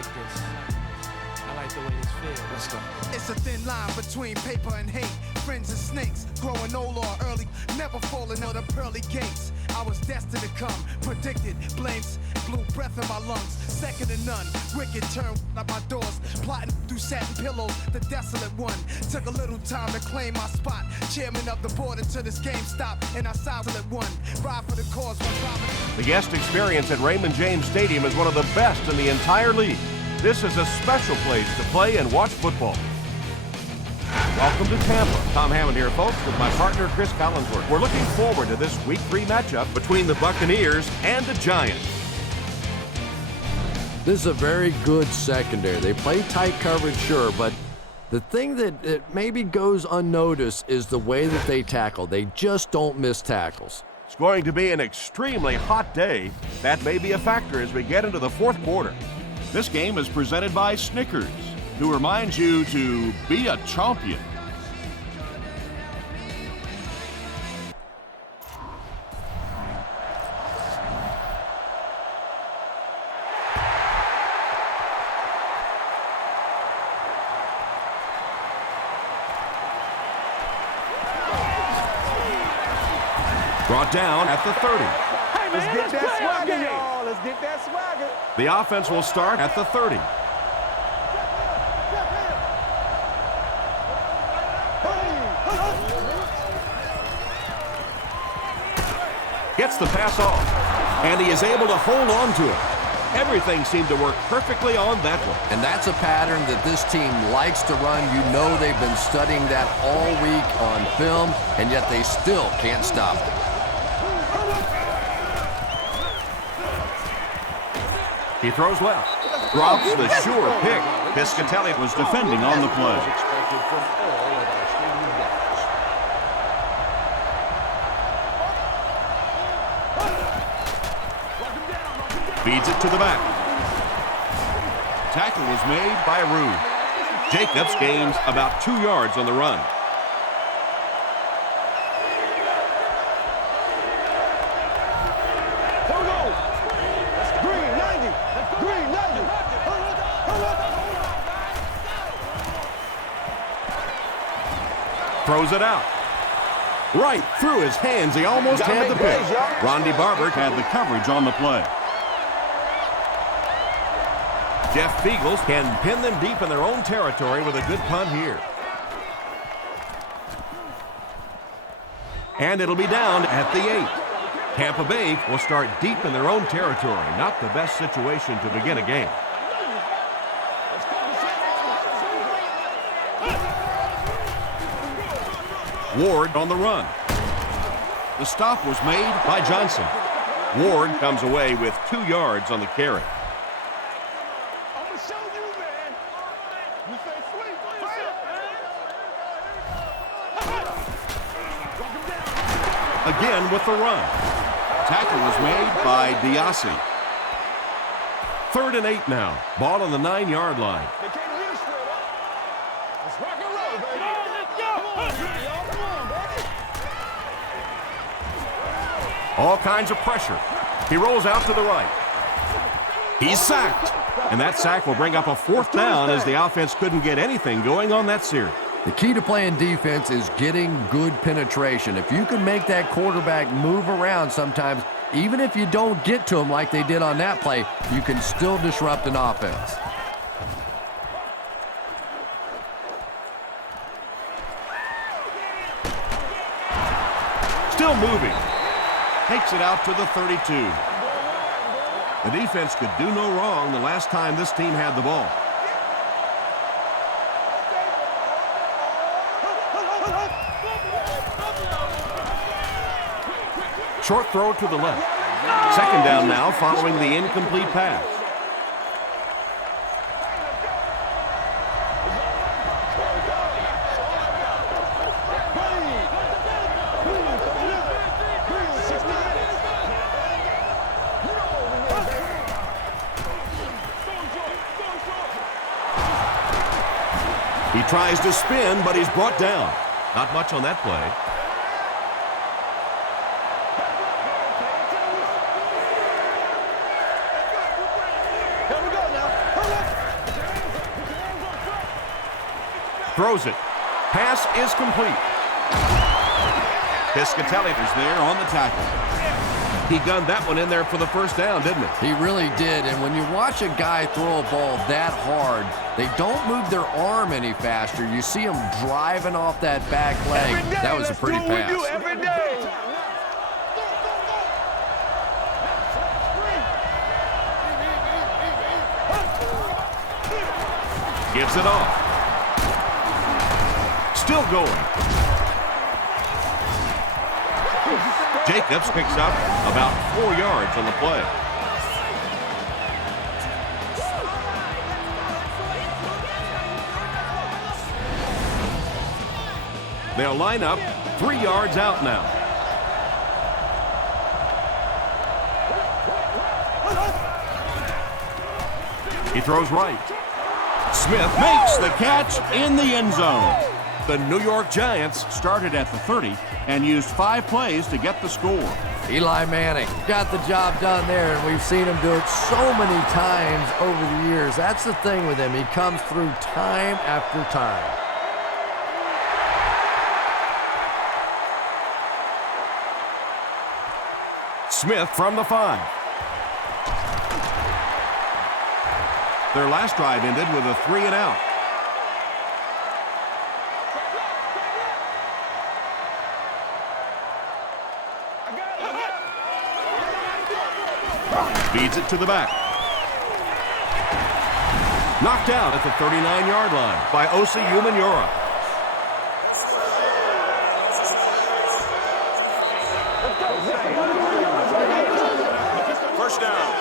like this. I like the way this feels. Let's go. It's a thin line between paper and hate. Friends and snakes, growing old or early, never falling out of pearly gates. I was destined to come, predicted, blames, blew breath in my lungs, second to none. Wicked turn at my doors, plotting through satin pillows, the desolate one. Took a little time to claim my spot, chairman of the board until this game stopped, and I silent one. Ride for the cause, one driving. The guest experience at Raymond James Stadium is one of the best in the entire league. This is a special place to play and watch football. Welcome to Tampa. Tom Hammond here, folks, with my partner, Chris Collinsworth. We're looking forward to this Week 3 matchup between the Buccaneers and the Giants. This is a very good secondary. They play tight coverage, sure, but the thing that maybe goes unnoticed is the way that they tackle. They just don't miss tackles. It's going to be an extremely hot day. That may be a factor as we get into the fourth quarter. This game is presented by Snickers, who reminds you to be a champion. Brought down at the 30. Hey, man, let's get that swagger, y'all. Let's get that swagger. The offense will start at the 30. Gets the pass off, and he is able to hold on to it. Everything seemed to work perfectly on that one. And that's a pattern that this team likes to run. You know they've been studying that all week on film, and yet they still can't stop it. He throws left. Drops the sure pick. Piscatelli was defending on the play. Feeds it to the back. Tackle was made by Rude. Jacobs gains about 2 yards on the run. Throws it out. Right through his hands. He almost had the pick. Rondy Barber had the coverage on the play. Jeff Beagles can pin them deep in their own territory with a good punt here. And it'll be down at the 8. Tampa Bay will start deep in their own territory. Not the best situation to begin a game. Ward on the run. The stop was made by Johnson. Ward comes away with 2 yards on the carry. Again with the run. Tackle was made by Diassi. 3rd and 8 now. Ball on the 9-yard line. All kinds of pressure. He rolls out to the right. He's sacked. And that sack will bring up a 4th down as the offense couldn't get anything going on that series. The key to playing defense is getting good penetration. If you can make that quarterback move around sometimes, even if you don't get to him like they did on that play, you can still disrupt an offense. Still moving. Takes it out to the 32. The defense could do no wrong the last time this team had the ball. Short throw to the left. 2nd down now following the incomplete pass. He tries to spin, but he's brought down. Not much on that play. Throws it. Pass is complete. Piscatelli is there on the tackle. He gunned that one in there for the first down, didn't he? He really did, and when you watch a guy throw a ball that hard, they don't move their arm any faster. You see them driving off that back leg. That was a pretty pass. Every day. Gives it off. Still going. Jacobs picks up about 4 yards on the play. They'll line up 3 yards out now. He throws right. Smith makes the catch in the end zone. The New York Giants started at the 30 and used 5 plays to get the score. Eli Manning got the job done there, and we've seen him do it so many times over the years. That's the thing with him. He comes through time after time. Smith from the 5. Their last drive ended with a 3 and out. Feeds it to the back. Knocked out at the 39-yard line by Osi Umenyiora. First down.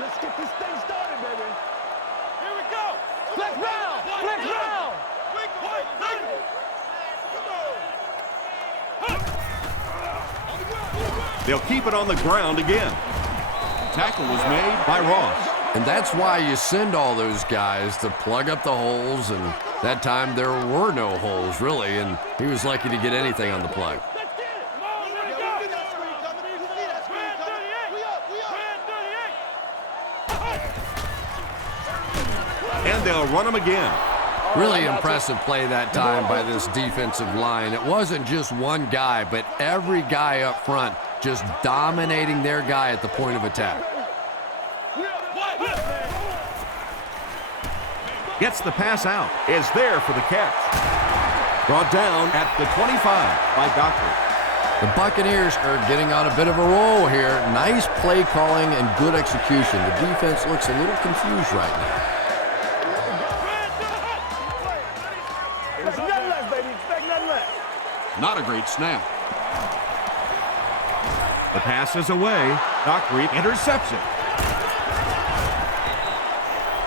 Let's get this thing started, baby. Here we go. Flex round. Flex round. They'll keep it on the ground again. Tackle was made by Ross. And that's why you send all those guys to plug up the holes, and that time there were no holes, really, and he was lucky to get anything on the play. And they'll run him again. Really impressive play that time by this defensive line. It wasn't just one guy, but every guy up front just dominating their guy at the point of attack. Gets the pass out. Is there for the catch. Brought down at the 25 by Dockery. The Buccaneers are getting on a bit of a roll here. Nice play calling and good execution. The defense looks a little confused right now. Expect nothing less, baby. Expect nothing less. Not a great snap. The pass is away. Dockery intercepts it.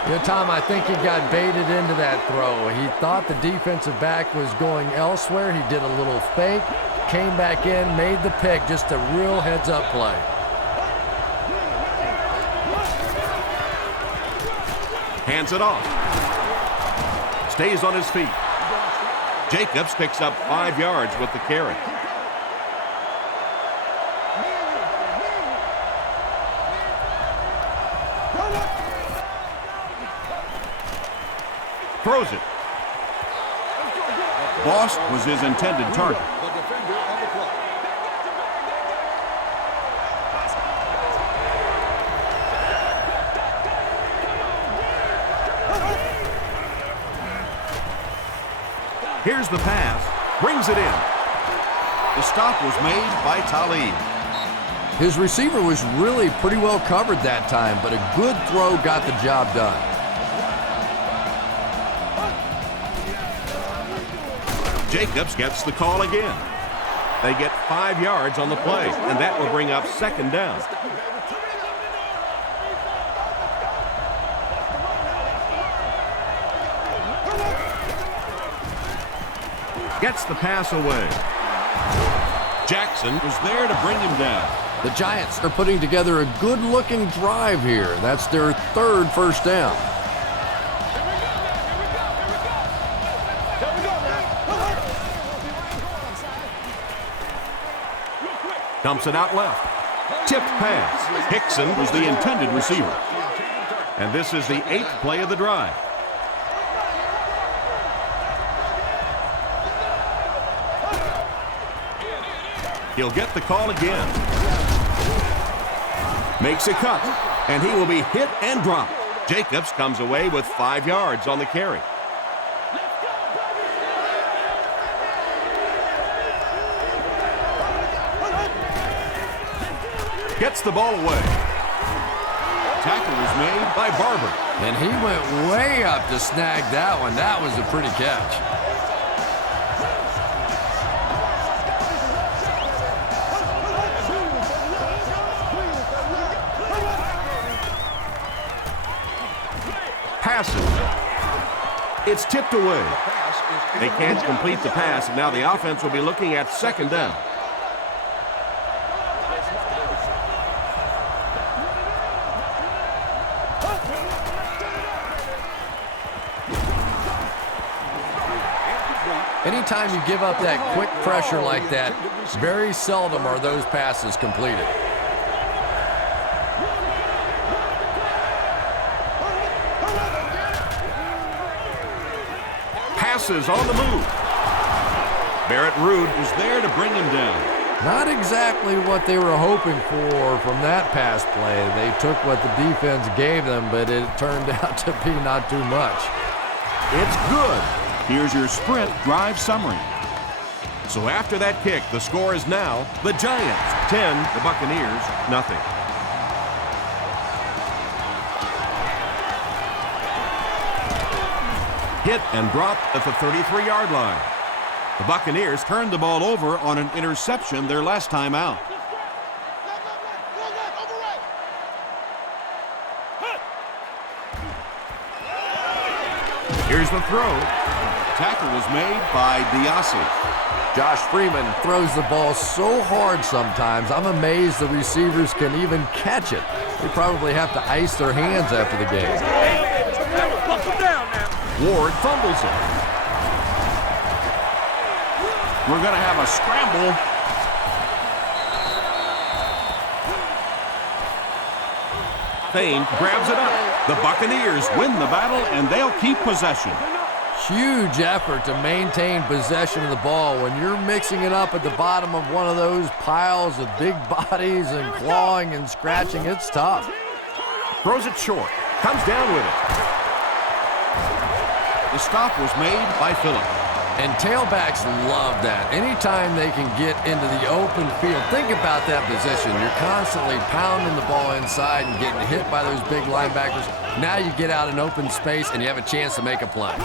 Yeah, Tom, I think he got baited into that throw. He thought the defensive back was going elsewhere. He did a little fake, came back in, made the pick. Just a real heads-up play. Hands it off. Stays on his feet. Jacobs picks up 5 yards with the carry. Throws it. Boss was his intended target. Here's the pass. Brings it in. The stop was made by Talib. His receiver was really pretty well covered that time, but a good throw got the job done. Jacobs gets the call again. They get 5 yards on the play, and that will bring up second down. Gets the pass away. Jackson was there to bring him down. The Giants are putting together a good-looking drive here. That's their third first down. Dumps it out left. Tipped pass. Hickson was the intended receiver. And this is the 8th play of the drive. He'll get the call again. Makes a cut, and he will be hit and dropped. Jacobs comes away with 5 yards on the carry. Gets the ball away. Tackle was made by Barber. And he went way up to snag that one. That was a pretty catch. Passes. It's tipped away. They can't complete the pass, and now the offense will be looking at 2nd down. Anytime you give up that quick pressure like that, very seldom are those passes completed. Passes on the move. Barrett Ruud was there to bring him down. Not exactly what they were hoping for from that pass play. They took what the defense gave them, but it turned out to be not too much. It's good. Here's your sprint drive summary. So after that kick, the score is now the Giants 10, the Buccaneers nothing. Hit and dropped at the 33-yard line. The Buccaneers turned the ball over on an interception their last time out. Here's the throw. Tackle was made by Diassi. Josh Freeman throws the ball so hard sometimes, I'm amazed the receivers can even catch it. They probably have to ice their hands after the game. Ward fumbles it. We're going to have a scramble. Thane grabs it up. The Buccaneers win the battle, and they'll keep possession. Huge effort to maintain possession of the ball. When you're mixing it up at the bottom of one of those piles of big bodies and clawing and scratching, it's tough. Throws it short. Comes down with it. The stop was made by Phillip. And tailbacks love that. Anytime they can get into the open field, think about that position. You're constantly pounding the ball inside and getting hit by those big linebackers. Now you get out in open space and you have a chance to make a play.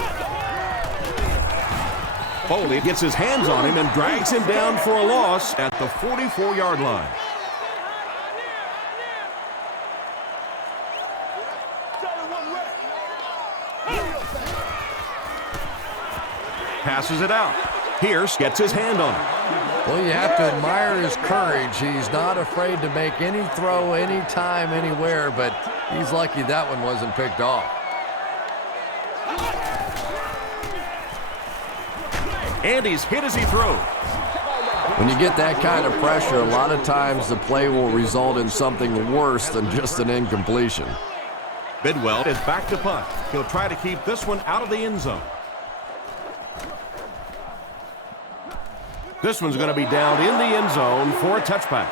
Foley gets his hands on him and drags him down for a loss at the 44-yard line. Passes it out. Pierce gets his hand on it. Well, you have to admire his courage. He's not afraid to make any throw, anytime, anywhere, but he's lucky that one wasn't picked off. And he's hit as he throws. When you get that kind of pressure, a lot of times the play will result in something worse than just an incompletion. Bidwell is back to punt. He'll try to keep this one out of the end zone. This one's going to be down in the end zone for a touchback.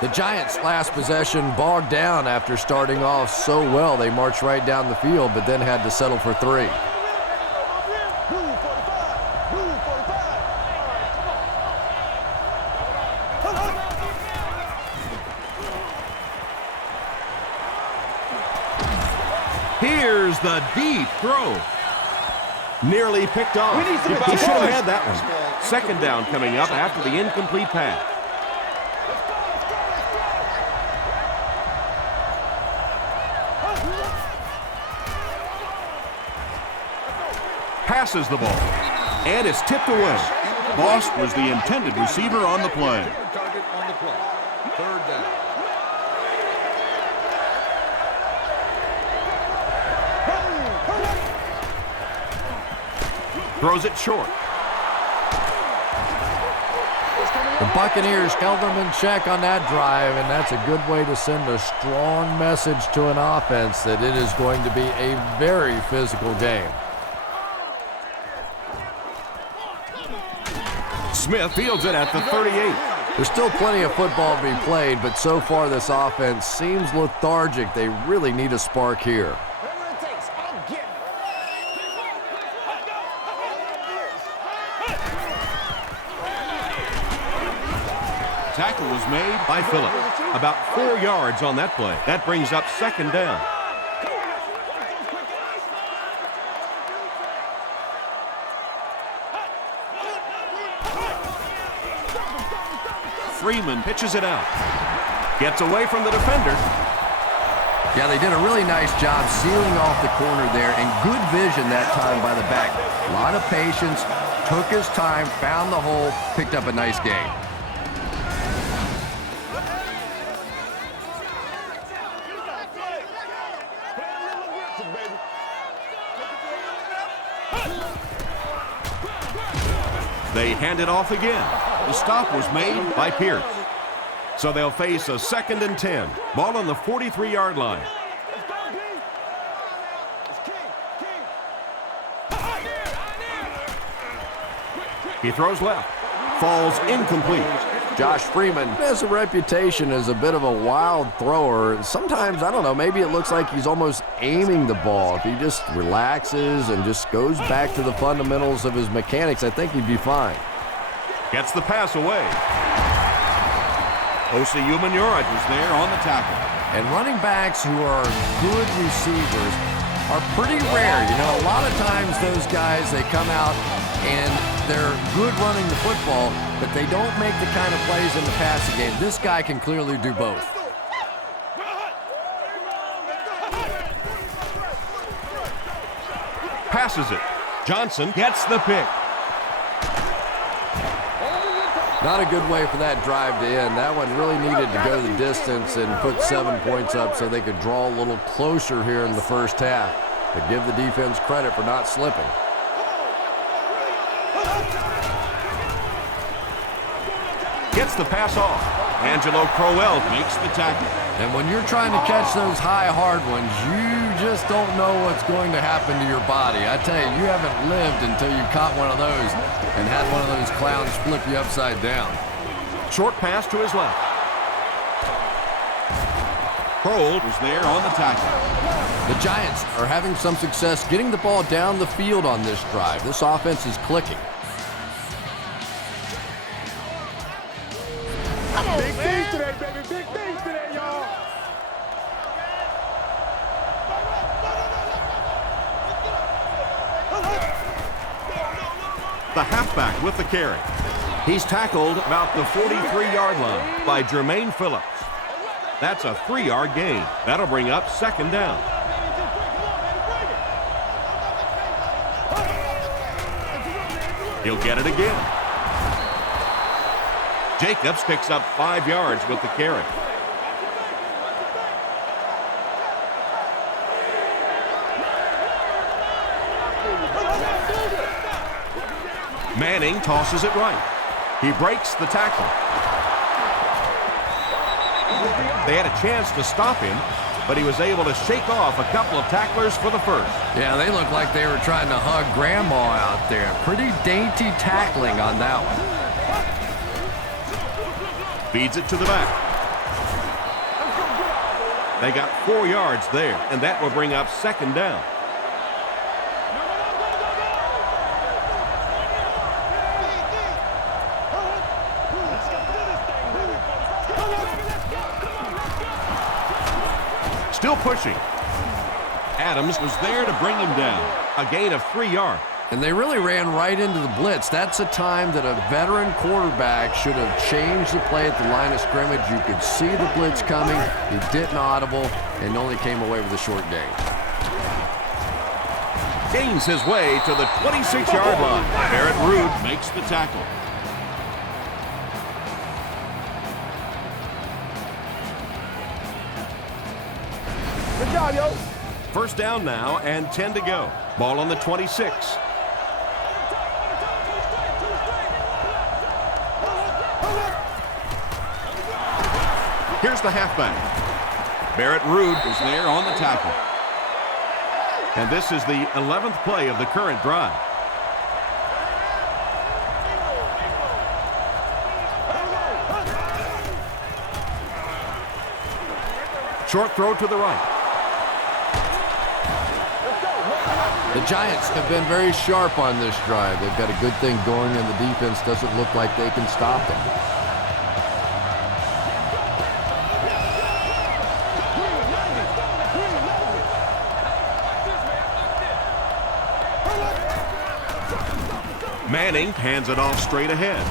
The Giants' last possession bogged down after starting off so well. They marched right down the field, but then had to settle for 3. Here's the deep throw. Nearly picked off. He should have had that one. 2nd down coming up after the incomplete pass. Passes the ball. And it's tipped away. Boss was the intended receiver on the play. Target on the play. 3rd down. Throws it short. The Buccaneers held them in check on that drive, and that's a good way to send a strong message to an offense that it is going to be a very physical game. Smith fields it at the 38. There's still plenty of football to be played, but so far this offense seems lethargic. They really need a spark here. Tackle was made by Phillips. About 4 yards on that play. That brings up second down. Freeman pitches it out. Gets away from the defender. Yeah, they did a really nice job sealing off the corner there, and good vision that time by the back. A lot of patience, took his time, found the hole, picked up a nice gain. They hand it off again. The stop was made by Pierce. So they'll face a 2nd and 10. Ball on the 43-yard line. He throws left. Falls incomplete. Josh Freeman has a reputation as a bit of a wild thrower. Sometimes, I don't know, maybe it looks like he's almost aiming the ball. If he just relaxes and just goes back to the fundamentals of his mechanics, I think he'd be fine. Gets the pass away. Osi Umenyiora was there on the tackle. And running backs who are good receivers are pretty rare. You know, a lot of times those guys, they come out and they're good running the football, but they don't make the kind of plays in the passing game. This guy can clearly do both. Passes it. Johnson gets the pick. Not a good way for that drive to end. That one really needed to go the distance and put 7 points up so they could draw a little closer here in the first half. But give the defense credit for not slipping. Gets the pass off. Angelo Crowell makes the tackle. And when you're trying to catch those high, hard ones, you just don't know what's going to happen to your body. I tell you, you haven't lived until you caught one of those and had one of those clowns flip you upside down. Short pass to his left. Kroll was there on the tackle. The Giants are having some success getting the ball down the field on this drive. This offense is clicking. Big things today, baby. Big things today, y'all. The halfback with the carry. He's tackled about the 43-yard line by Jermaine Phillips. That's a 3-yard gain. That'll bring up second down. He'll get it again. Jacobs picks up 5 yards with the carry. Manning tosses it right. He breaks the tackle. They had a chance to stop him, but he was able to shake off a couple of tacklers for the first. Yeah, they looked like they were trying to hug Grandma out there. Pretty dainty tackling on that one. Feeds it to the back. They got 4 yards there, and that will bring up second down. Still pushing. Adams was there to bring him down. A gain of 3 yards. And they really ran right into the blitz. That's a time that a veteran quarterback should have changed the play at the line of scrimmage. You could see the blitz coming. He didn't audible and only came away with a short gain. Gains his way to the 26-yard line. Barrett Ruud makes the tackle. Good job, yo. First down now and 10 to go. Ball on the 26. Here's the halfback. Barrett Ruud is there on the tackle. And this is the 11th play of the current drive. Short throw to the right. The Giants have been very sharp on this drive. They've got a good thing going, and the defense doesn't look like they can stop them. Manning hands it off straight ahead.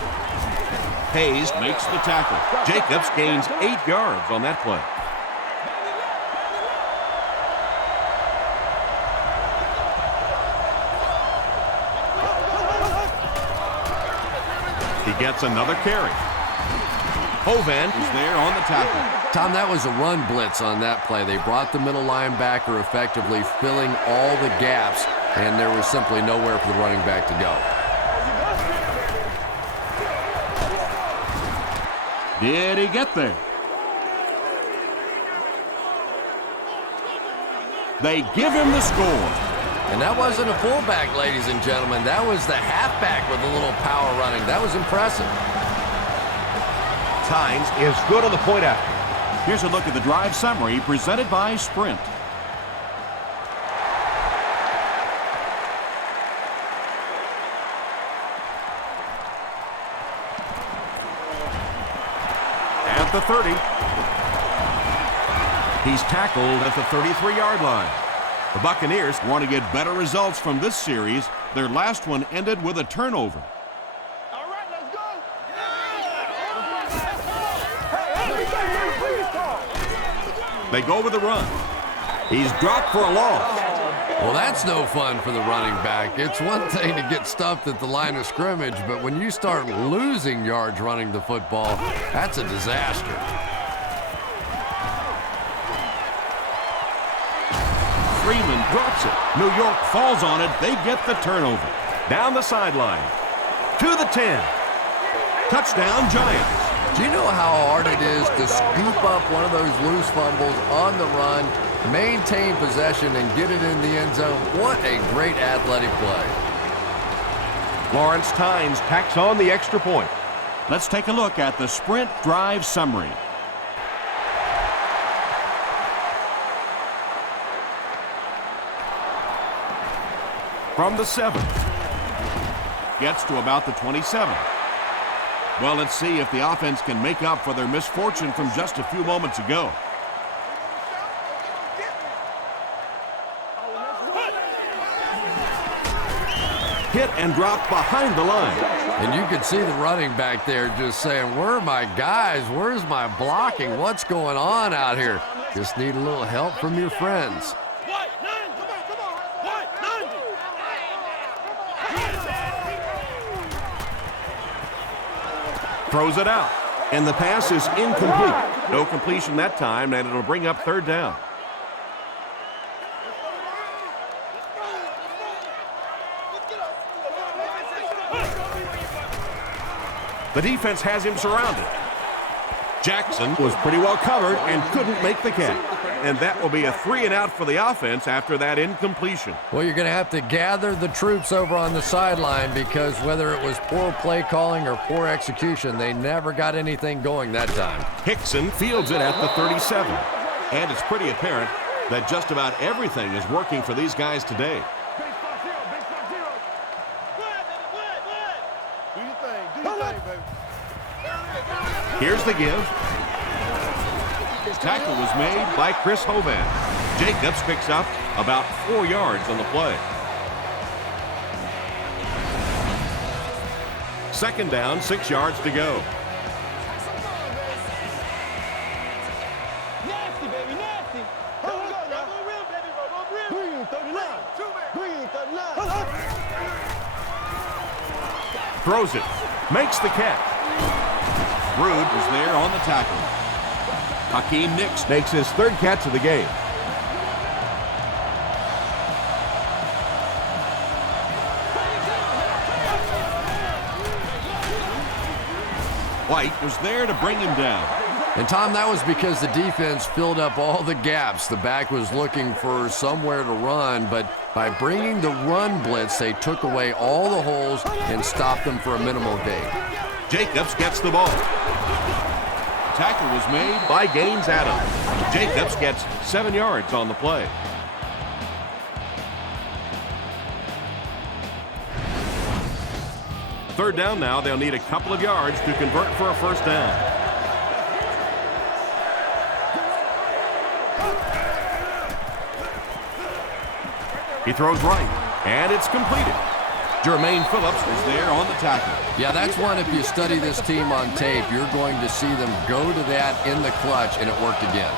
Hayes makes the tackle. Jacobs gains 8 yards on that play. He gets another carry. Hovan is there on the tackle. Tom, that was a run blitz on that play. They brought the middle linebacker effectively, filling all the gaps, and there was simply nowhere for the running back to go. Did he get there? They give him the score. And that wasn't a fullback, ladies and gentlemen. That was the halfback with a little power running. That was impressive. Tynes is good on the point after. Here's a look at the drive summary presented by Sprint. At the 30. He's tackled at the 33-yard line. The Buccaneers want to get better results from this series. Their last one ended with a turnover. All right, let's go. They go with the run. He's dropped for a loss. Well, that's no fun for the running back. It's one thing to get stuffed at the line of scrimmage, but when you start losing yards running the football, that's a disaster. Freeman drops it. New York falls on it. They get the turnover. Down the sideline. To the 10. Touchdown, Giants. Do you know how hard it is to scoop up one of those loose fumbles on the run, maintain possession, and get it in the end zone? What a great athletic play. Lawrence Tynes tacks on the extra point. Let's take a look at the Sprint drive summary. From the 7. Gets to about the 27. Well, let's see if the offense can make up for their misfortune from just a few moments ago. Hit and drop behind the line. And you could see the running back there just saying, where are my guys? Where's my blocking? What's going on out here? Just need a little help from your friends. Throws it out. And the pass is incomplete. No completion that time, and it'll bring up third down. The defense has him surrounded. Jackson was pretty well covered and couldn't make the catch. And that will be a 3-and-out for the offense after that incompletion. Well, you're going to have to gather the troops over on the sideline because whether it was poor play calling or poor execution, they never got anything going that time. Hickson fields it at the 37. And it's pretty apparent that just about everything is working for these guys today. Here's the give. Tackle was made by Chris Hovan. Jacobs picks up about 4 yards on the play. Second down, 6 yards to go. Nasty, baby, nasty. Green 39. Green 39. Throws it. Makes the catch. Ruud was there on the tackle. Hakeem Nicks makes his third catch of the game. White was there to bring him down. And, Tom, that was because the defense filled up all the gaps. The back was looking for somewhere to run, but by bringing the run blitz, they took away all the holes and stopped them for a minimal gain. Jacobs gets the ball. Tackle was made by Gaines Adams. Jacobs gets 7 yards on the play. Third down now. They'll need a couple of yards to convert for a first down. He throws right, and it's completed. Jermaine Phillips was there on the tackle. Yeah, that's one, if you study this team on tape, you're going to see them go to that in the clutch, and it worked again.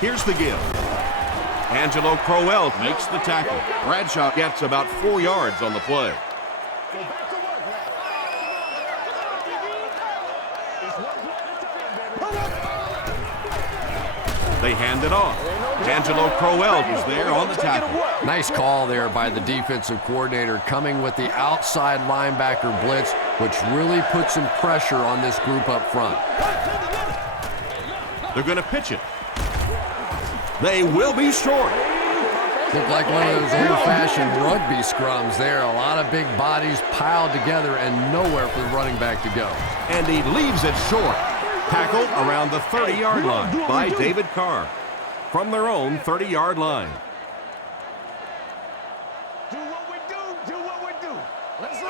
Here's the give. Angelo Crowell makes the tackle. Bradshaw gets about 4 yards on the play. They hand it off. Angelo Crowell was there on the tackle. Nice call there by the defensive coordinator, coming with the outside linebacker blitz, which really put some pressure on this group up front. They're going to pitch it. They will be short. Looked like one of those old-fashioned rugby scrums there. A lot of big bodies piled together and nowhere for the running back to go. And he leaves it short. Tackled around the 30-yard line by David Carr from their own 30-yard line. Do what we do. Do what we do. Let's go.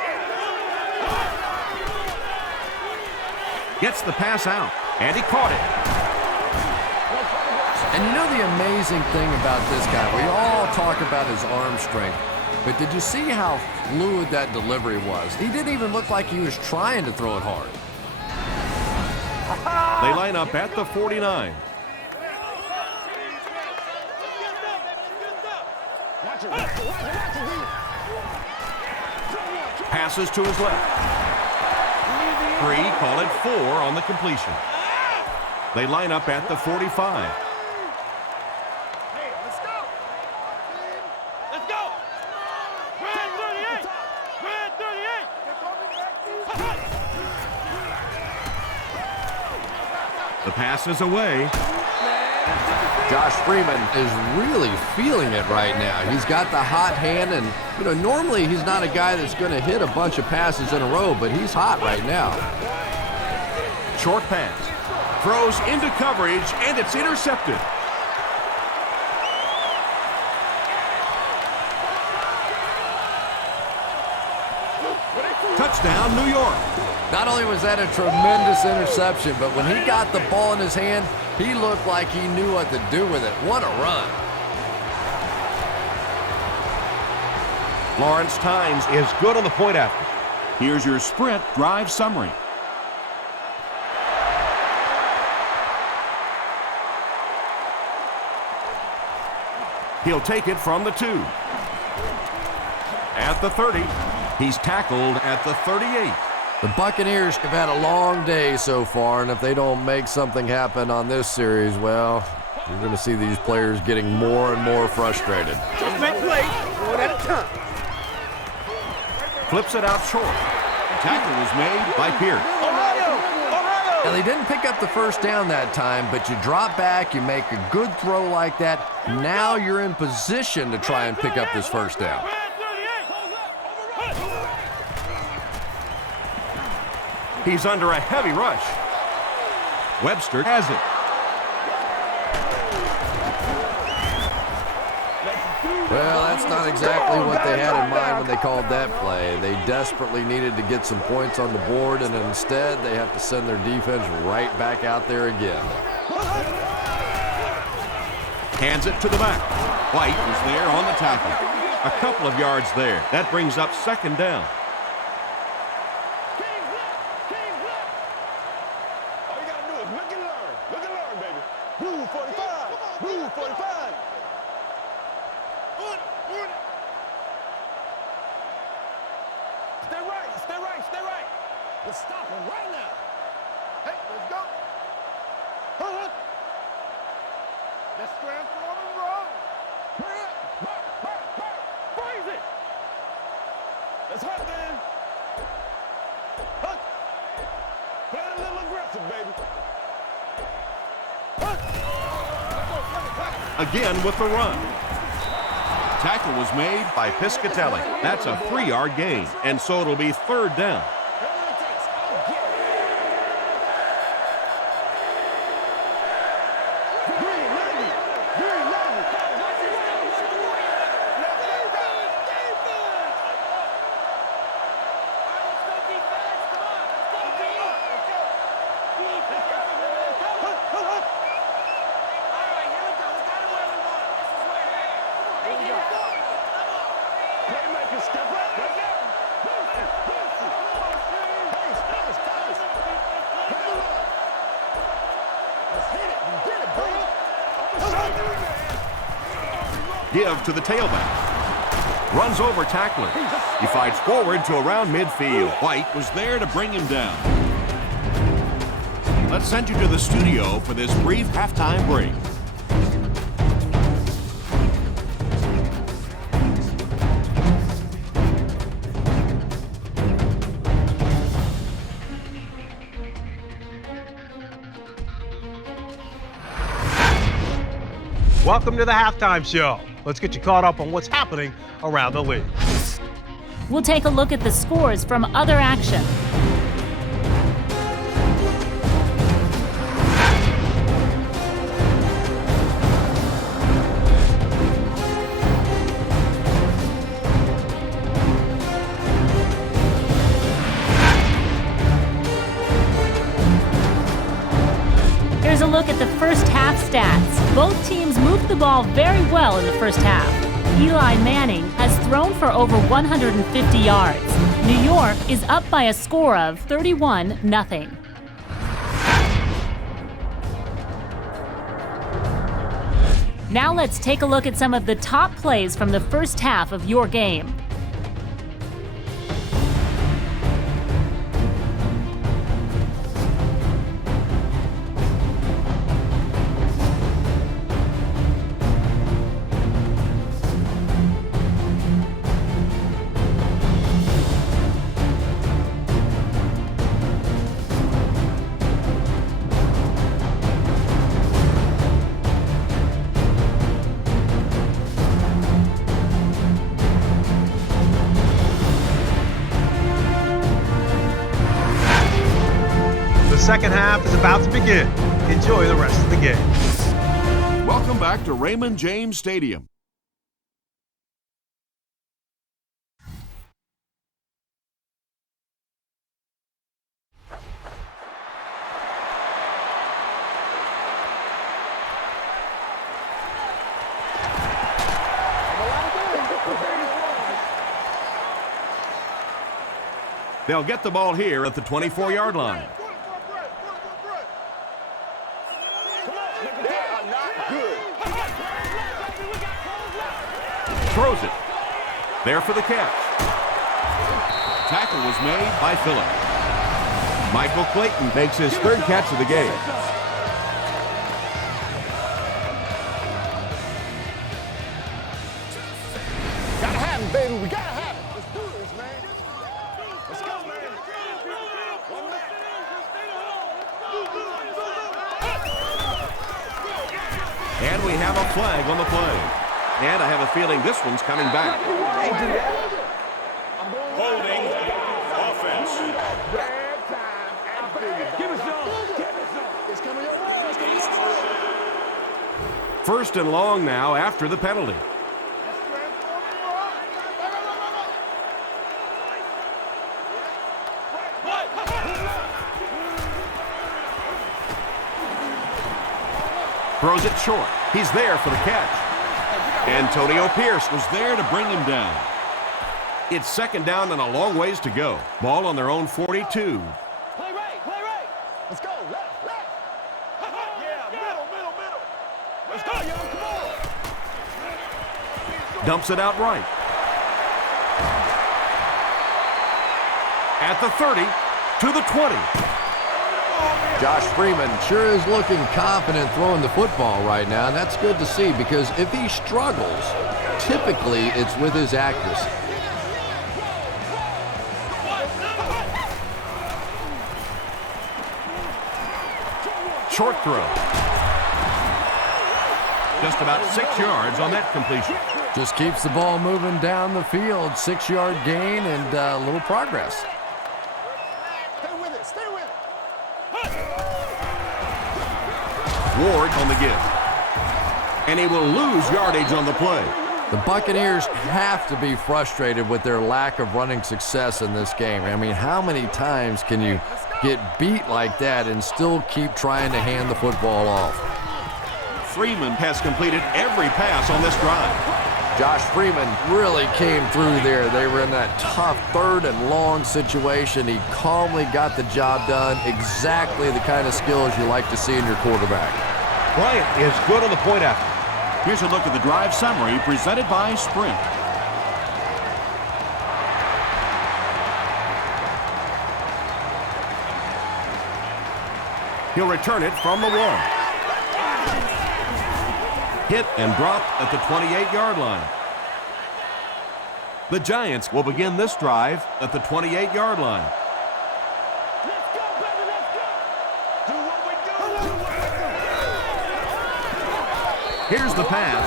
Gets the pass out, and he caught it. And you know the amazing thing about this guy, we all talk about his arm strength, but did you see how fluid that delivery was? He didn't even look like he was trying to throw it hard. They line up at the 49. Passes to his left. 3, call it 4 on the completion. They line up at the 45. The pass is away. Josh Freeman is really feeling it right now. He's got the hot hand, and normally he's not a guy that's going to hit a bunch of passes in a row, but he's hot right now. Short pass. Throws into coverage, and it's intercepted. Touchdown, New York. Not only was that a tremendous interception, but when he got the ball in his hand, he looked like he knew what to do with it. What a run. Lawrence Tynes is good on the point after. Here's your sprint drive summary. He'll take it from the 2. At the 30. He's tackled at the 38. The Buccaneers have had a long day so far, and if they don't make something happen on this series, well, you're going to see these players getting more and more frustrated. Just make plays, one at a time. Flips it out short. Tackle was made by Pierce. Now, they didn't pick up the first down that time, but you drop back, you make a good throw like that. Now you're in position to try and pick up this first down. He's under a heavy rush. Webster has it. Well, that's not exactly what they had in mind when they called that play. They desperately needed to get some points on the board, and instead they have to send their defense right back out there again. Hands it to the back. White was there on the tackle. A couple of yards there. That brings up second down. All you got to do is look and learn. Look and learn, baby. Blue 45. Blue 45. Stay right. Stay right. Stay right. Let's stop him right now. Hey, let's go. Let's transform and roll. Hurry up. Freeze it. Let's hop, man. Play it a little aggressive, baby. Again with the run. Tackle was made by Piscatelli. That's a 3-yard gain, and so it'll be 3rd down. Give to the tailback. Runs over tackler. He fights forward to around midfield. White was there to bring him down. Let's send you to the studio for this brief halftime break. Welcome to the halftime show. Let's get you caught up on what's happening around the league. We'll take a look at the scores from other action. Here's a look at the first half stats. Both teams moved the ball very well in the first half. Eli Manning has thrown for over 150 yards. New York is up by a score of 31-0. Now let's take a look at some of the top plays from the first half of your game. The second half is about to begin. Enjoy the rest of the game. Welcome back to Raymond James Stadium. They'll get the ball here at the 24-yard line. Throws it. There for the catch. Tackle was made by Phillip. Michael Clayton makes his 3rd catch of the game. Gotta have it, baby. We gotta have it. Let's do this, man. Let's go, man. 1 minute. And we have a flag on the play. And I have a feeling this one's coming back. Holding offense. Give us some. It's coming your way. First and long now after the penalty. Throws it short. He's there for the catch. Antonio Pierce was there to bring him down. It's 2nd down and a long ways to go. Ball on their own 42. Play right. Let's go. Left. Yeah, middle. Let's go, y'all. Come on. Dumps it out right. At the 30, to the 20. Josh Freeman sure is looking confident throwing the football right now, and that's good to see because if he struggles, typically it's with his accuracy. Short throw. Just about 6 yards on that completion. Just keeps the ball moving down the field. 6-yard gain and a little progress. Stay with it. Stay with it. Ward on the give. And he will lose yardage on the play. The Buccaneers have to be frustrated with their lack of running success in this game. I mean, how many times can you get beat like that and still keep trying to hand the football off? Freeman has completed every pass on this drive. Josh Freeman really came through there. They were in that tough 3rd and long situation. He calmly got the job done. Exactly the kind of skills you like to see in your quarterback. Bryant is good on the point after. Here's a look at the drive summary presented by Sprint. He'll return it from the 1. Hit and dropped at the 28-yard line. The Giants will begin this drive at the 28-yard line. Let's go, baby, let's go. Do what we do. Do what we do. Here's the pass.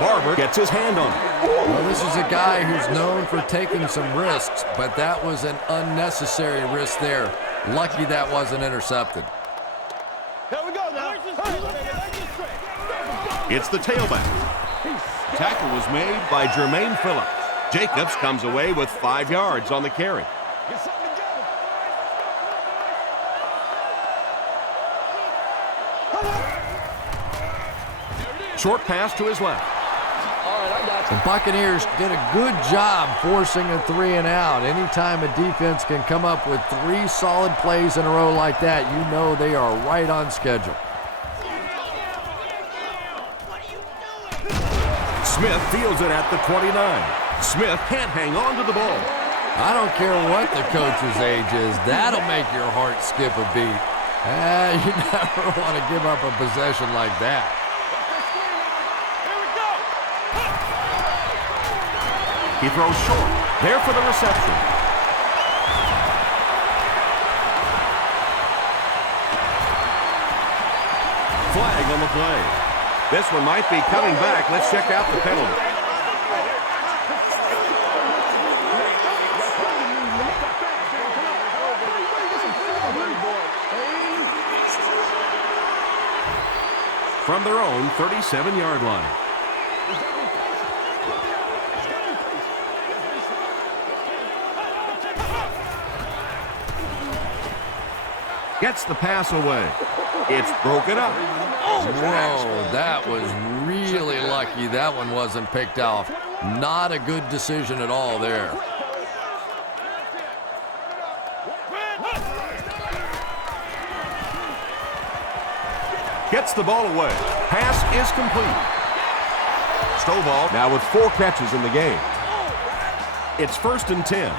Barber gets his hand on it. Well, this is a guy who's known for taking some risks, but that was an unnecessary risk there. Lucky that wasn't intercepted. Here we go now. It's the tailback. Tackle was made by Jermaine Phillips. Jacobs comes away with 5 yards on the carry. Get something together. Short pass to his left. The Buccaneers did a good job forcing a 3 and out. Anytime a defense can come up with 3 solid plays in a row like that, you know they are right on schedule. Smith fields it at the 29. Smith can't hang on to the ball. I don't care what the coach's age is. That'll make your heart skip a beat. You never want to give up a possession like that. He throws short. There for the reception. Flag on the play. This one might be coming back. Let's check out the penalty. From their own 37-yard line. Gets the pass away. It's broken up. Whoa, that was really lucky that one wasn't picked off. Not a good decision at all there. Gets the ball away. Pass is complete. Stovall now with 4 catches in the game. It's 1st and 10.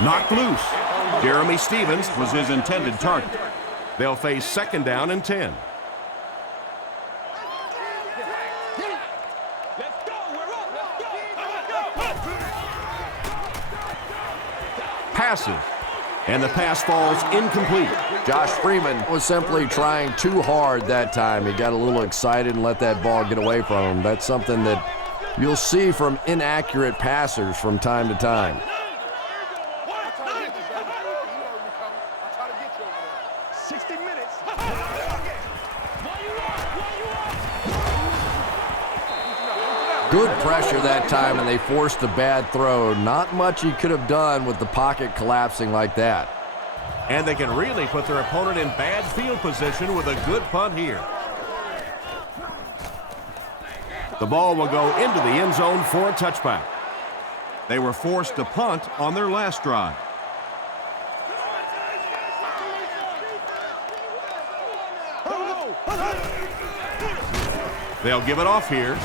Knocked loose. Jeremy Stevens was his intended target. They'll face 2nd down and 10. Passes. And the pass falls incomplete. Josh Freeman was simply trying too hard that time. He got a little excited and let that ball get away from him. That's something that you'll see from inaccurate passers from time to time. Good pressure that time, and they forced a bad throw. Not much he could have done with the pocket collapsing like that. And they can really put their opponent in bad field position with a good punt here. The ball will go into the end zone for a touchback. They were forced to punt on their last drive. They'll give it off here.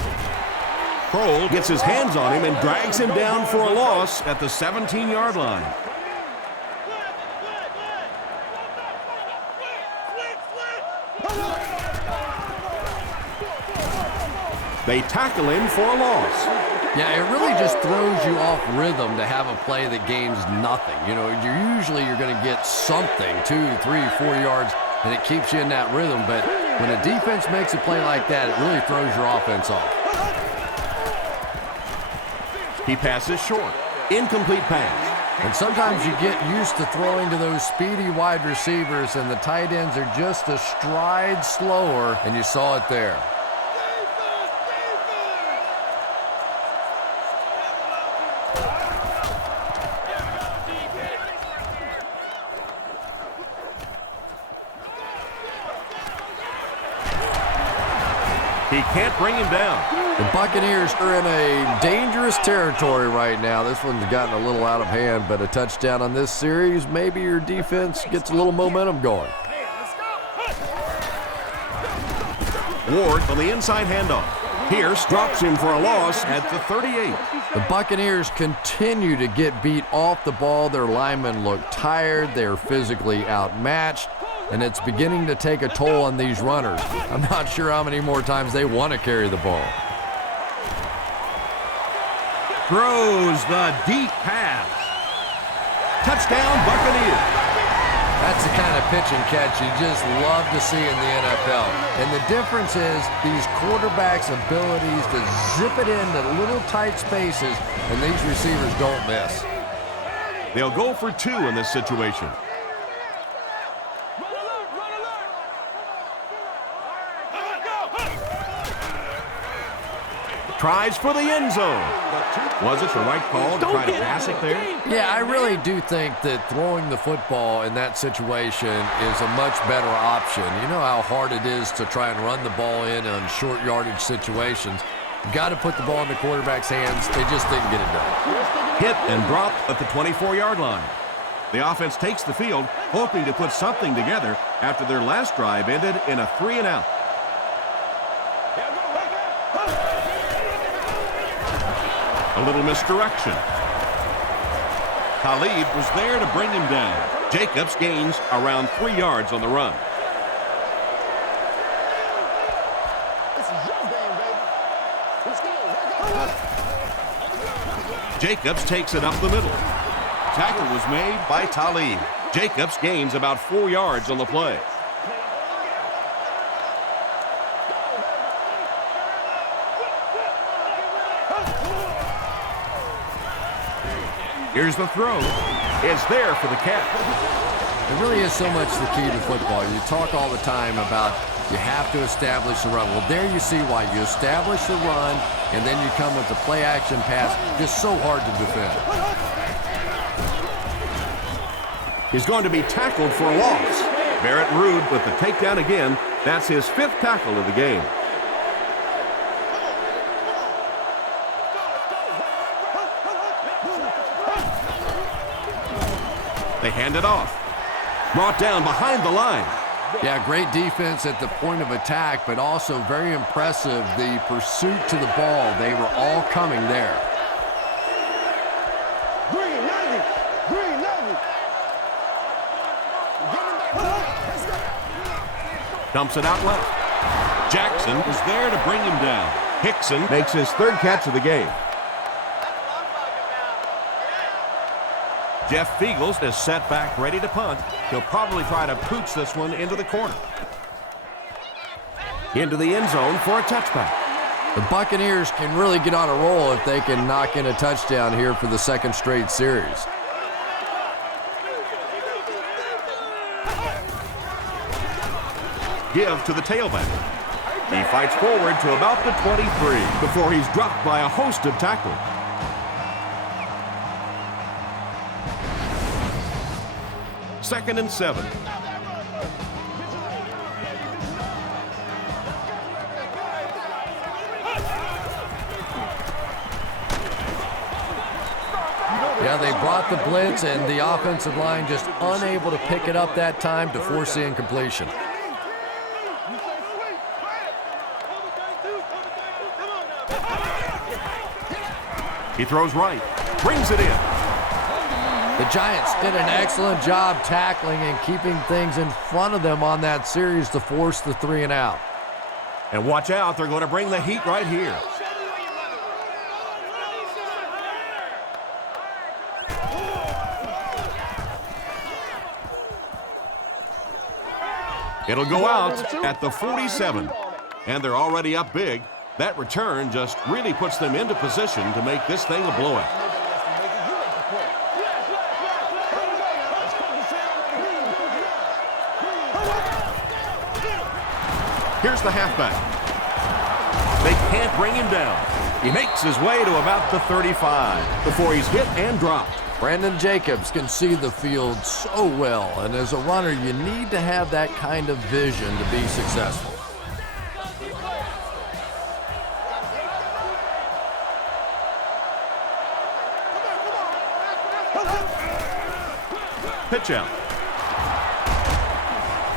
Kroll gets his hands on him and drags him down for a loss at the 17-yard line. They tackle him for a loss. Yeah, it really just throws you off rhythm to have a play that gains nothing. You know, you're going to get something, 2, 3, 4 yards, and it keeps you in that rhythm. But when a defense makes a play like that, it really throws your offense off. He passes short. Incomplete pass. And sometimes you get used to throwing to those speedy wide receivers, and the tight ends are just a stride slower, and you saw it there. He can't bring him down. The Buccaneers are in a dangerous territory right now. This one's gotten a little out of hand, but a touchdown on this series, maybe your defense gets a little momentum going. Ward on the inside handoff. Pierce drops him for a loss at the 38. The Buccaneers continue to get beat off the ball. Their linemen look tired. They're physically outmatched, and it's beginning to take a toll on these runners. I'm not sure how many more times they want to carry the ball. Throws the deep pass. Touchdown, Buccaneers. That's the kind of pitch and catch you just love to see in the NFL. And the difference is these quarterbacks' abilities to zip it into little tight spaces, and these receivers don't miss. They'll go for 2 in this situation. Tries for the end zone. Was it the right call to try to pass it there? Yeah, I really do think that throwing the football in that situation is a much better option. You know how hard it is to try and run the ball in on short yardage situations. You got to put the ball in the quarterback's hands. They just didn't get it done. Hit and dropped at the 24-yard line. The offense takes the field, hoping to put something together after their last drive ended in a 3-and-out. A little misdirection. Talib was there to bring him down. Jacobs gains around 3 yards on the run. This is your game, baby. Let's go. Jacobs takes it up the middle. Tackle was made by Talib. Jacobs gains about 4 yards on the play. Here's the throw. It's there for the catch. It really is so much the key to football. You talk all the time about you have to establish the run. Well, there you see why. You establish the run, and then you come with the play-action pass. Just so hard to defend. He's going to be tackled for a loss. Barrett Ruud with the takedown again. That's his 5th tackle of the game. They hand it off. Brought down behind the line. Yeah, great defense at the point of attack, but also very impressive the pursuit to the ball. They were all coming there. Green, 90. Green, 90. Dumps it out left. Jackson is there to bring him down. Hickson makes his 3rd catch of the game. Jeff Fiegels is set back ready to punt. He'll probably try to pooch this one into the corner. Into the end zone for a touchback. The Buccaneers can really get on a roll if they can knock in a touchdown here for the 2nd straight series. Give to the tailback. He fights forward to about the 23 before he's dropped by a host of tackles. Second and 7. Yeah, they brought the blitz, and the offensive line just unable to pick it up that time to force the incompletion. He throws right, brings it in. The Giants did an excellent job tackling and keeping things in front of them on that series to force the 3-and-out. And watch out, they're going to bring the heat right here. It'll go out at the 47. And they're already up big. That return just really puts them into position to make this thing a blowout. Here's the halfback. They can't bring him down. He makes his way to about the 35 before he's hit and dropped. Brandon Jacobs can see the field so well, and as a runner, you need to have that kind of vision to be successful. Pitch out.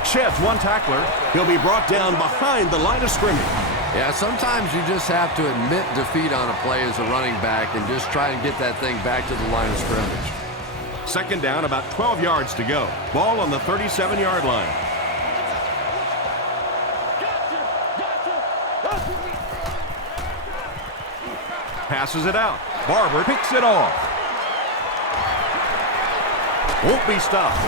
Sheds one tackler. He'll be brought down behind the line of scrimmage. Yeah, sometimes you just have to admit defeat on a play as a running back and just try and get that thing back to the line of scrimmage. Second down, about 12 yards to go. Ball on the 37-yard line. Passes it out. Barber picks it off. Won't be stopped.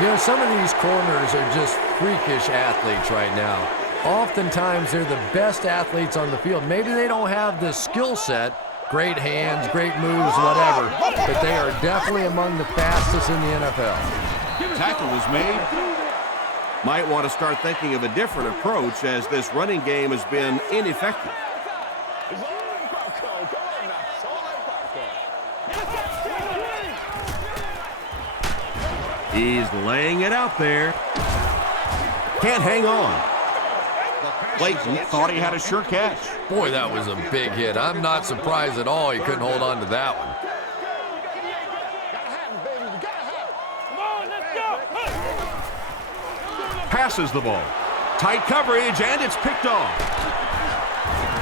You know, some of these corners are just freakish athletes right now. Oftentimes, they're the best athletes on the field. Maybe they don't have the skill set, great hands, great moves, whatever, but they are definitely among the fastest in the NFL. Tackle was made. Might want to start thinking of a different approach as this running game has been ineffective. He's laying it out there. Can't hang on. Clayton thought he had a sure catch. Boy, that was a big hit. I'm not surprised at all he couldn't hold on to that one. Passes the ball. Tight coverage, and it's picked off.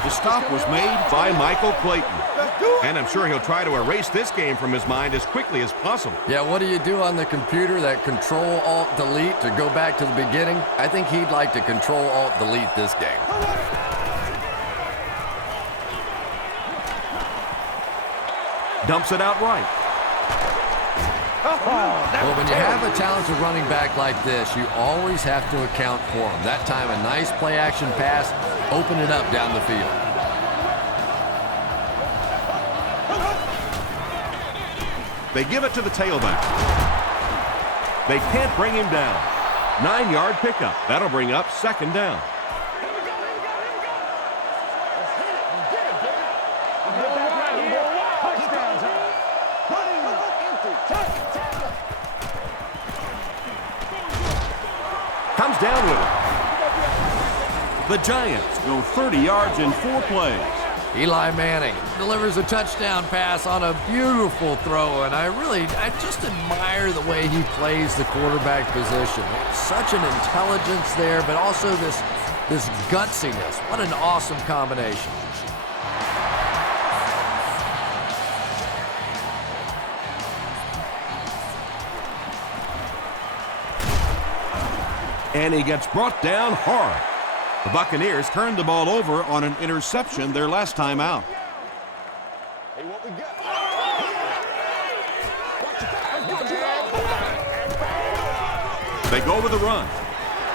The stop was made by Michael Clayton. And I'm sure he'll try to erase this game from his mind as quickly as possible. Yeah, what do you do on the computer? That Control-Alt-Delete to go back to the beginning? I think he'd like to Control-Alt-Delete this game. Dumps it out right. Well, when you have a talented running back like this, you always have to account for him. That time, a nice play-action pass, open it up down the field. They give it to the tailback. They can't bring him down. 9-yard pickup. That'll bring up second down. Comes down with it. The Giants go 30 yards in 4 plays. Eli Manning delivers a touchdown pass on a beautiful throw, and I just admire the way he plays the quarterback position. Such an intelligence there, but also this gutsiness. What an awesome combination. And he gets brought down hard. The Buccaneers turned the ball over on an interception their last time out. Hey, what we got? They go with a run.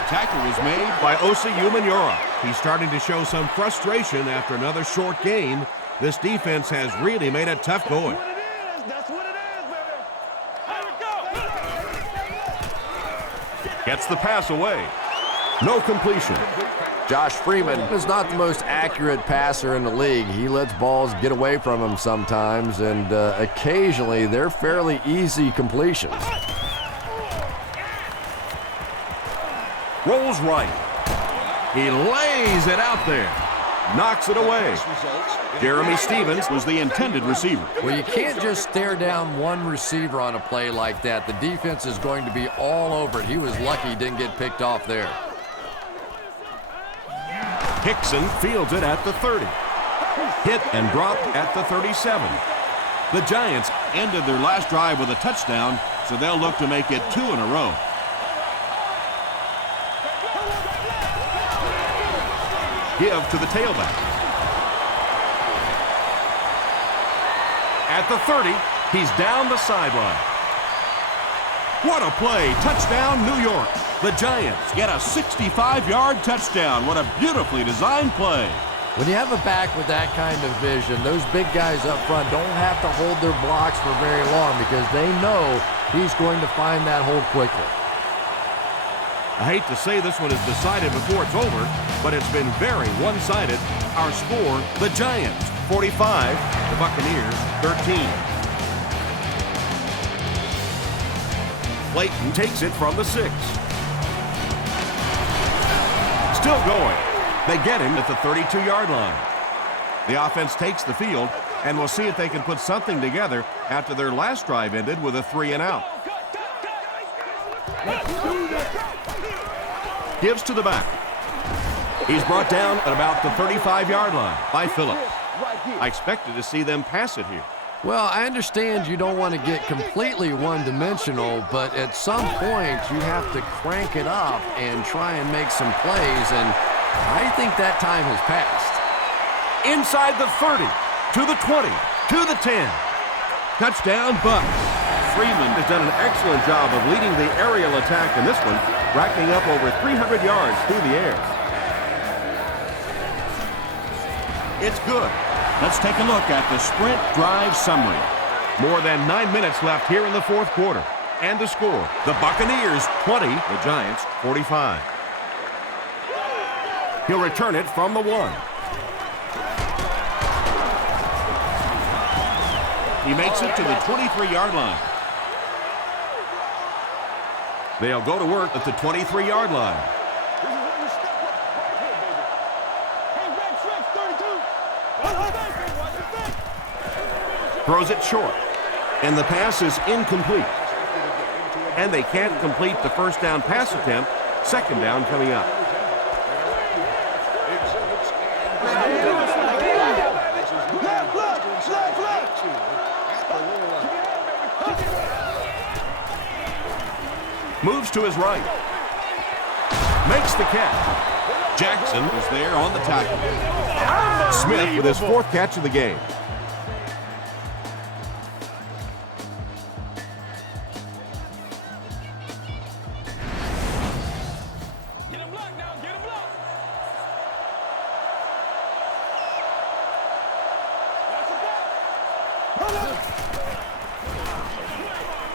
Tackle was made by Osi Umenyiora. He's starting to show some frustration after another short gain. This defense has really made it tough going. That's what it is, baby. Gets the pass away. No completion. Josh Freeman is not the most accurate passer in the league. He lets balls get away from him sometimes, and occasionally they're fairly easy completions. Rolls right. He lays it out there. Knocks it away. Jeremy Stevens was the intended receiver. Well, you can't just stare down one receiver on a play like that. The defense is going to be all over it. He was lucky he didn't get picked off there. Hickson fields it at the 30. Hit and dropped at the 37. The Giants ended their last drive with a touchdown, so they'll look to make it 2 in a row. give to the tailback. At the 30, he's down the sideline. What a play. Touchdown, New York. The Giants get a 65-yard touchdown. What a beautifully designed play. When you have a back with that kind of vision, those big guys up front don't have to hold their blocks for very long because they know he's going to find that hole quickly. I hate to say this one is decided before it's over, but it's been very one-sided. Our score, the Giants, 45, the Buccaneers, 13. Clayton takes it from the 6. Still going. They get him at the 32-yard line. The offense takes the field, and we'll see if they can put something together after their last drive ended with a 3-and-out. Gives to the back. He's brought down at about the 35-yard line by Phillips. I expected to see them pass it here. Well, I understand you don't want to get completely one-dimensional, but at some point you have to crank it up and try and make some plays, and I think that time has passed. Inside the 30, to the 20, to the 10. Touchdown, Bucs. Freeman has done an excellent job of leading the aerial attack in this one, racking up over 300 yards through the air. It's good. Let's take a look at the sprint drive summary. More than 9 minutes left here in the fourth quarter. And the score, the Buccaneers 20, the Giants 45. He'll return it from the 1. He makes it to the 23-yard line. They'll go to work at the 23-yard line. Throws it short, and the pass is incomplete. And they can't complete the first down pass attempt. Second down coming up. Moves to his right. Makes the catch. Jackson is there on the tackle. Smith with his 4th catch of the game.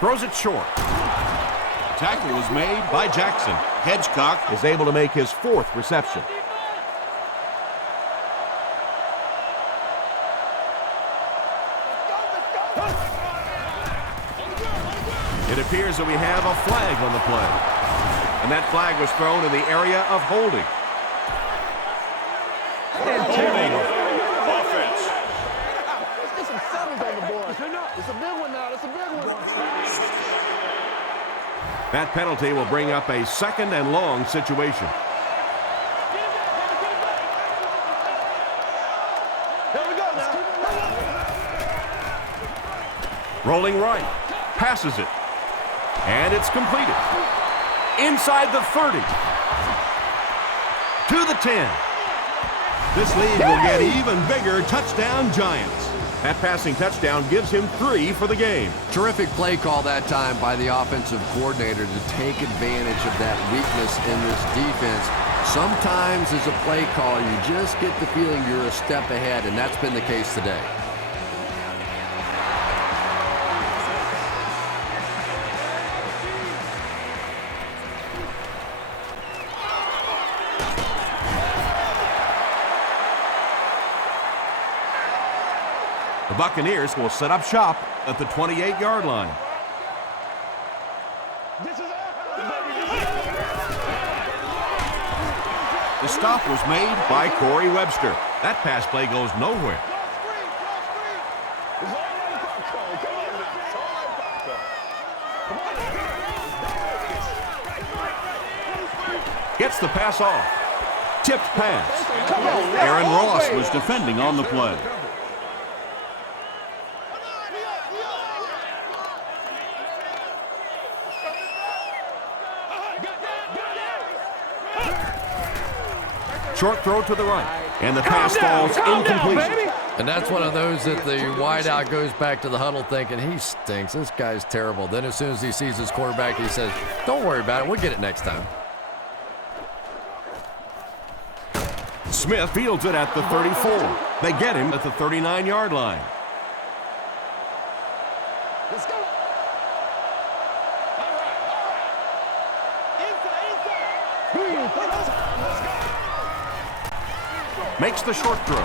Throws it short. The tackle was made by Jackson. Hedgecock is able to make his 4th reception. It appears that we have a flag on the play. And that flag was thrown in the area of holding. Offense. Let's get some settles on the board. It's a big one now. It's a big one. That penalty will bring up a 2nd and long situation. Here we go now. Rolling right. Passes it. And it's completed. Inside the 30. To the 10. This lead will get even bigger. Touchdown, Giants. That passing touchdown gives him 3 for the game. Terrific play call that time by the offensive coordinator to take advantage of that weakness in this defense. Sometimes as a play call, you just get the feeling you're a step ahead, and that's been the case today. The Buccaneers will set up shop at the 28-yard line. The stop was made by Corey Webster. That pass play goes nowhere. Gets the pass off. Tipped pass. Aaron Ross was defending on the play. Short throw to the right, and the pass falls incomplete. And that's one of those that the wideout goes back to the huddle thinking, he stinks, this guy's terrible. Then as soon as he sees his quarterback, he says, don't worry about it, we'll get it next time. Smith fields it at the 34. They get him at the 39-yard line. Let's go. All right. Inside. Let's go. Makes the short throw.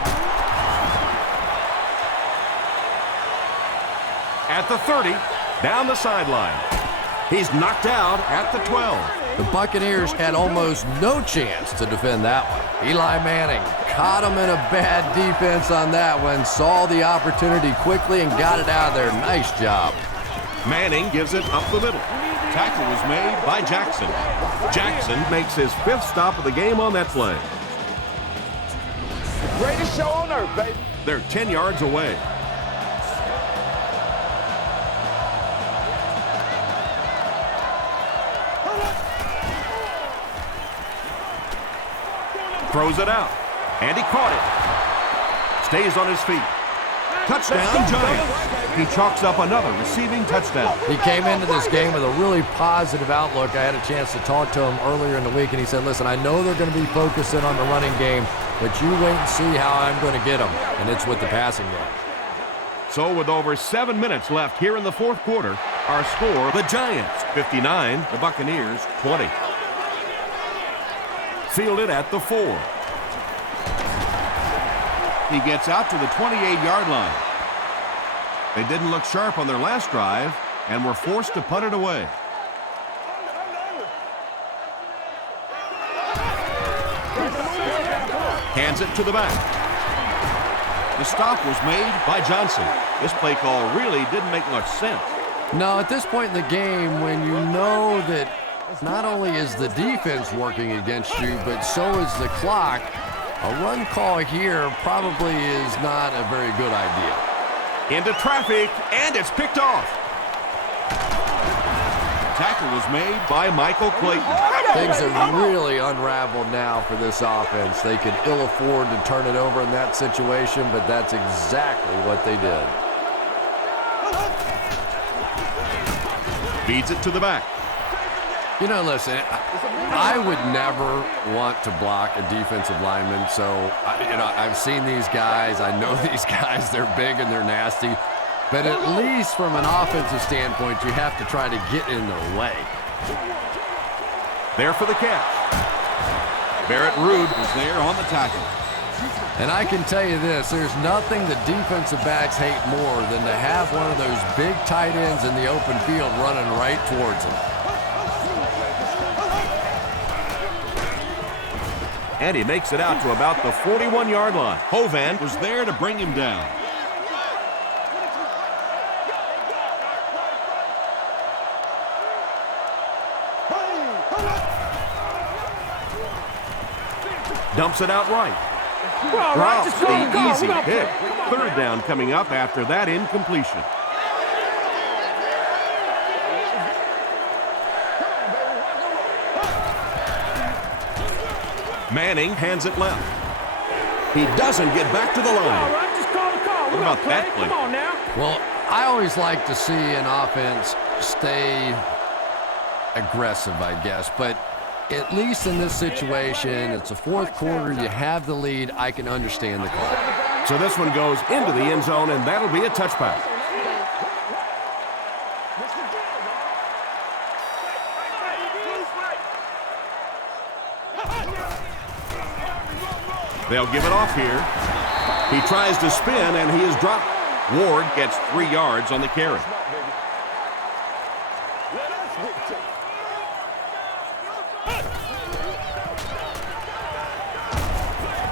At the 30, down the sideline. He's knocked out at the 12. The Buccaneers had almost no chance to defend that one. Eli Manning caught him in a bad defense on that one, saw the opportunity quickly and got it out of there. Nice job. Manning gives it up the middle. Tackle was made by Jackson. Jackson makes his 5th stop of the game on that play. The greatest show on earth, baby. They're 10 yards away. Throws it out, and he caught it. Stays on his feet. Touchdown, Giants. He chalks up another receiving touchdown. He came into this game with a really positive outlook. I had a chance to talk to him earlier in the week, and he said, listen, I know they're going to be focusing on the running game, but you wait and see how I'm going to get them, and it's with the passing game. So with over 7 minutes left here in the 4th quarter, our score, the Giants 59, the Buccaneers 20. Fielded at the 4. He gets out to the 28-yard line. They didn't look sharp on their last drive and were forced to punt it away. Hands it to the back. The stop was made by Johnson. This play call really didn't make much sense. No, at this point in the game, when you know that not only is the defense working against you, but so is the clock, a run call here probably is not a very good idea. Into traffic, and it's picked off. Tackle was made by Michael Clayton. Things have really unraveled now for this offense. They could ill afford to turn it over in that situation, but that's exactly what they did. Feeds it to the back. You know, listen, I would never want to block a defensive lineman, so, I've seen these guys. I know these guys. They're big and they're nasty. But at least from an offensive standpoint, you have to try to get in their way. There for the catch. Barrett Ruud was there on the tackle. And I can tell you this, there's nothing the defensive backs hate more than to have one of those big tight ends in the open field running right towards them. And he makes it out to about the 41-yard line. Hovan was there to bring him down. Dumps it out right. Drops the easy hit. 3rd down coming up after that incompletion. Manning hands it left. He doesn't get back to the line. What about that play? Well, I always like to see an offense stay aggressive, I guess. But at least in this situation, it's the 4th quarter. You have the lead. I can understand the call. So this one goes into the end zone, and that'll be a touchback. They'll give it off here. He tries to spin, and he is dropped. Ward gets 3 yards on the carry.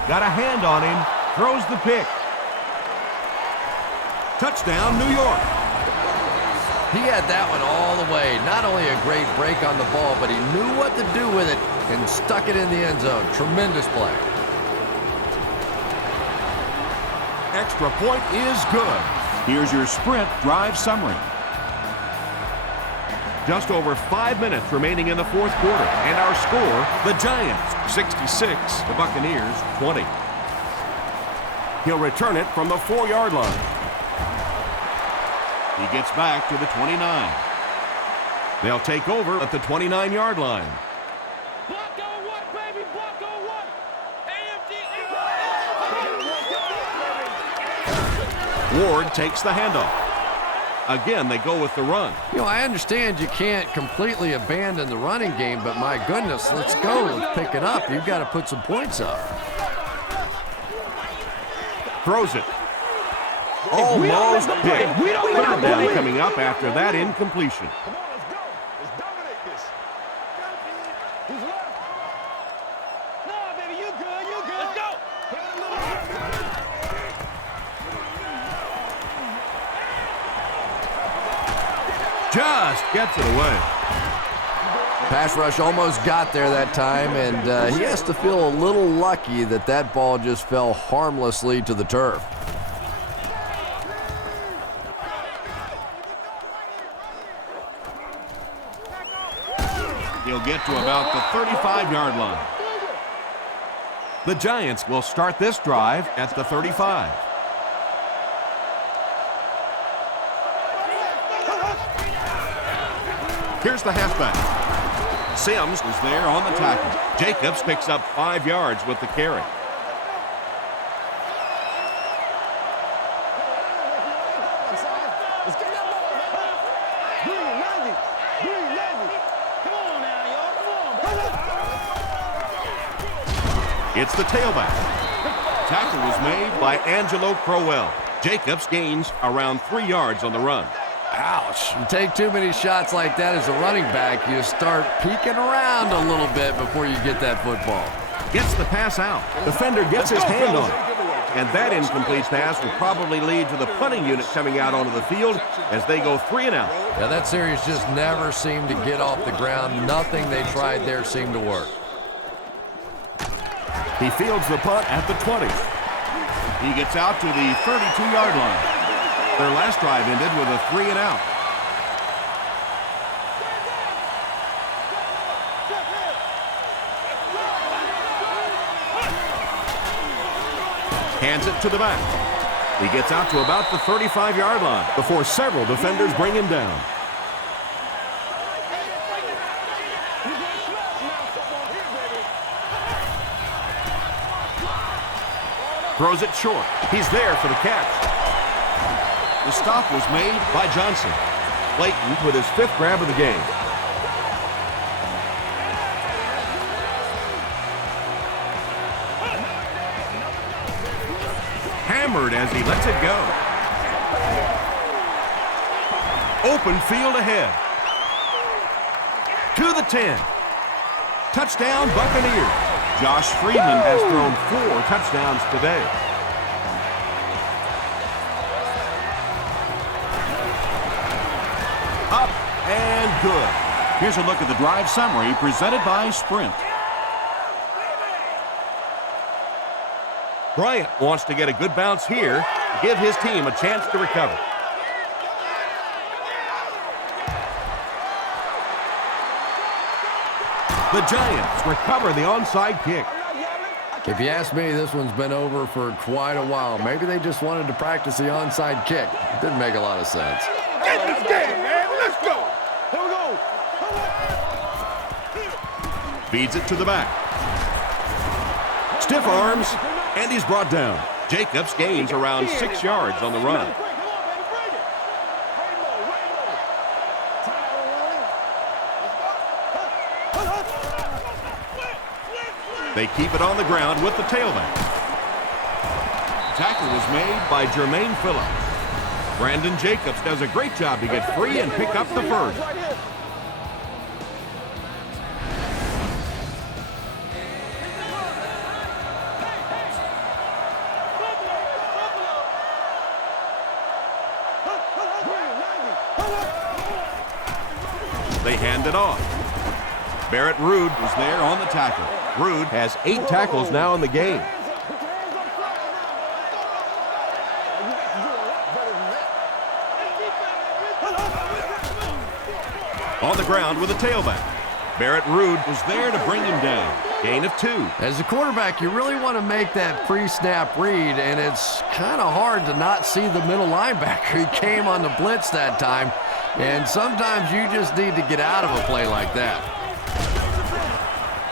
Got a hand on him. Throws the pick. Touchdown, New York. He had that one all the way. Not only a great break on the ball, but he knew what to do with it and stuck it in the end zone. Tremendous play. Extra point is good. Here's your sprint drive summary. Just over 5 minutes remaining in the fourth quarter. And our score, the Giants 66, the Buccaneers 20. He'll return it from the 4-yard line. He gets back to the 29. They'll take over at the 29-yard line. Block on one, baby. Block on one. Ward takes the handoff. Again, they go with the run. You know, I understand you can't completely abandon the running game, but my goodness, let's go. Let's pick it up. You've got to put some points up. Throws it. Almost hit. Third down coming up after that incompletion. Come on, let's go. Let's dominate this. He's left. No, baby, you good. You good. Let's go. Just gets it away. Pass rush almost got there that time, and he has to feel a little lucky that that ball just fell harmlessly to the turf. He'll get to about the 35-yard line. The Giants will start this drive at the 35. Here's the halfback. Sims is there on the tackle. Jacobs picks up 5 yards with the carry. It's the tailback. Tackle was made by Angelo Crowell. Jacobs gains around 3 yards on the run. Ouch. You take too many shots like that as a running back, you start peeking around a little bit before you get that football. Gets the pass out. Defender gets his hand on it. And that incomplete pass will probably lead to the punting unit coming out onto the field as they go 3 and out. Yeah, that series just never seemed to get off the ground. Nothing they tried there seemed to work. He fields the punt at the 20. He gets out to the 32-yard line. Their last drive ended with a 3 and out. Hands it to the back. He gets out to about the 35-yard line before several defenders bring him down. Throws it short. He's there for the catch. The stop was made by Johnson. Clayton with his 5th grab of the game. Hammered as he lets it go. Open field ahead. To the 10. Touchdown, Buccaneers. Josh Freeman has thrown 4 touchdowns today. Up and good. Here's a look at the drive summary presented by Sprint. Bryant wants to get a good bounce here to give his team a chance to recover. The Giants recover the onside kick. If you ask me, this one's been over for quite a while. Maybe they just wanted to practice the onside kick. It didn't make a lot of sense. Get this game, man. Let's go. Here we go. Feeds it to the back. Stiff arms, and he's brought down. Jacobs gains around 6 yards on the run. They keep it on the ground with the tailback. Tackle was made by Jermaine Phillips. Brandon Jacobs does a great job to get free and pick up the first. They hand it off. Barrett Ruud was there on the tackle. Ruud has 8 tackles now in the game. On on the ground with a tailback. Barrett Ruud was there to bring him down. Gain of 2. As a quarterback, you really want to make that pre-snap read, and it's kind of hard to not see the middle linebacker. He came on the blitz that time, and sometimes you just need to get out of a play like that.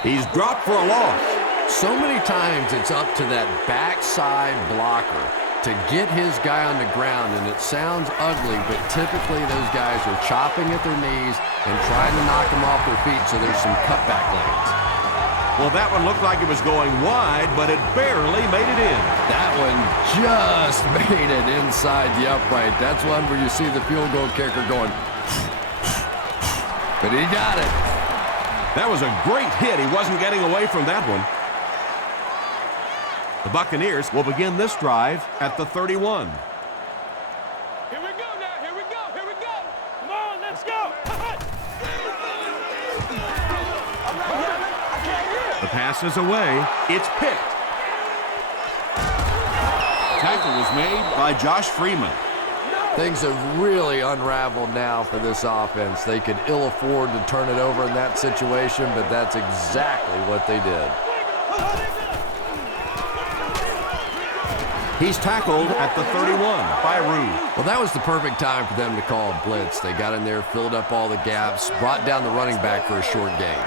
He's dropped for a loss. So many times it's up to that backside blocker to get his guy on the ground, and it sounds ugly, but typically those guys are chopping at their knees and trying to knock them off their feet, so there's some cutback lanes. Well, that one looked like it was going wide, but it barely made it in. That one just made it inside the upright. That's one where you see the field goal kicker going, but he got it. That was a great hit. He wasn't getting away from that one. The Buccaneers will begin this drive at the 31. Here we go now. Here we go. Here we go. Come on, let's go. The pass is away. It's picked. Tackle was made by Josh Freeman. Things have really unraveled now for this offense. They could ill afford to turn it over in that situation, but that's exactly what they did. He's tackled at the 31 by Ruud. Well, that was the perfect time for them to call a blitz. They got in there, filled up all the gaps, brought down the running back for a short gain.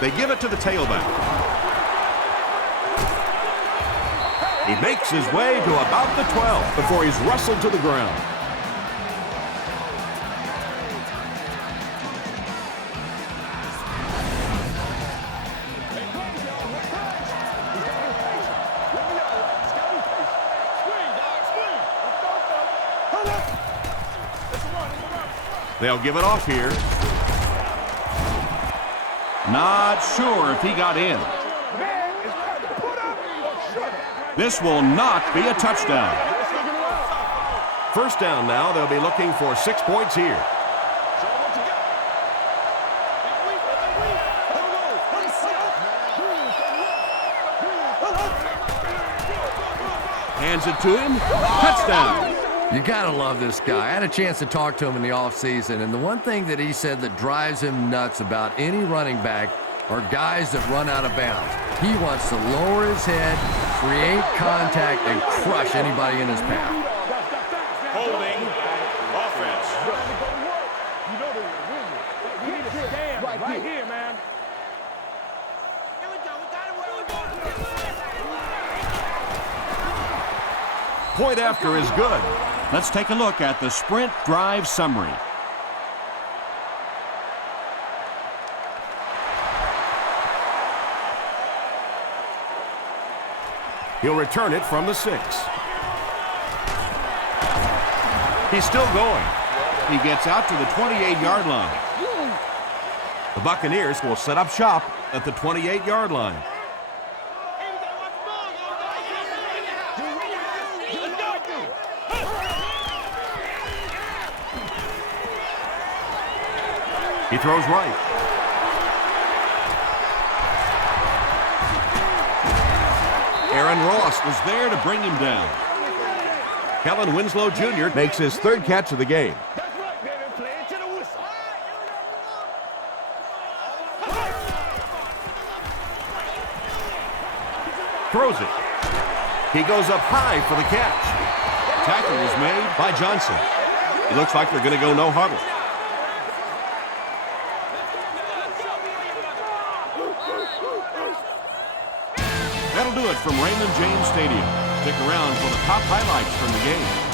They give it to the tailback. He makes his way to about the 12 before he's wrestled to the ground. They'll give it off here. Not sure if he got in. This will not be a touchdown. First down now. They'll be looking for 6 points here. Hands it to him. Touchdown. You gotta love this guy. I had a chance to talk to him in the offseason, and the one thing that he said that drives him nuts about any running back are guys that run out of bounds. He wants to lower his head, create contact, and crush anybody in his path. Holding offense. You know they're gonna win. We need to stand right here, man. Here we go. We got it. Point after is good. Let's take a look at the sprint drive summary. He'll return it from the 6. He's still going. He gets out to the 28-yard line. The Buccaneers will set up shop at the 28-yard line. He throws right. Aaron Ross was there to bring him down. Kellen Winslow Jr. makes his 3rd catch of the game. That's right, baby. Play it to the whistle. Throws it. He goes up high for the catch. Tackle was made by Johnson. It looks like they're going to go no huddle. That'll do it from Raymond James Stadium. Stick around for the top highlights from the game.